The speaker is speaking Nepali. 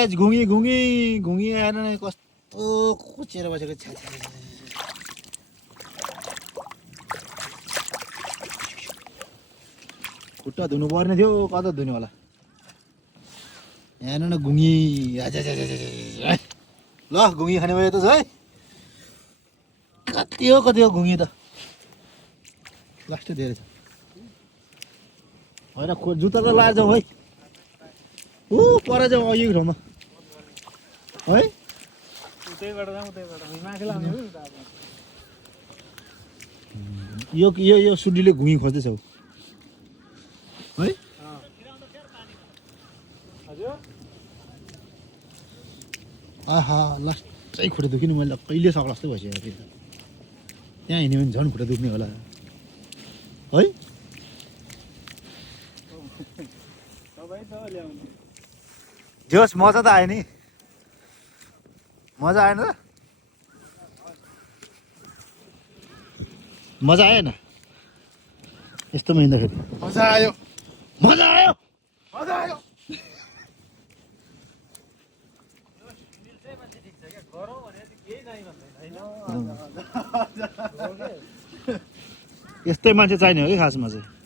गाइस घुङी घुङी घुङी आएर नै कस्तो कुचेर बसेको छ खुट्टा धुनु पर्ने थियो कता धुने होला यहाँ न घुङी ल घुङी खाने भयो त है कति हो घुङी त लास्ट धेरै छ होइन जुत्ता त लाएर जाउँ है ऊ पर जाउँ यो ठाउँमा है यो सुडीले घुमी खोज्दैछ है आहा लास्टै खुट्टा दुख्यो नि मैले कहिले सक्ला जस्तै भइसक्यो त्यो त्यहाँ हिँड्यो भने झन् खुट्टा दुख्ने होला है जोस् मजा त आयो नि मजा आएन त मजा आएन यस्तोमा हिँड्दाखेरि मजा आयो मजा आयो मजा आयो यस्तै मान्छे चाहिने हो कि खासमा चाहिँ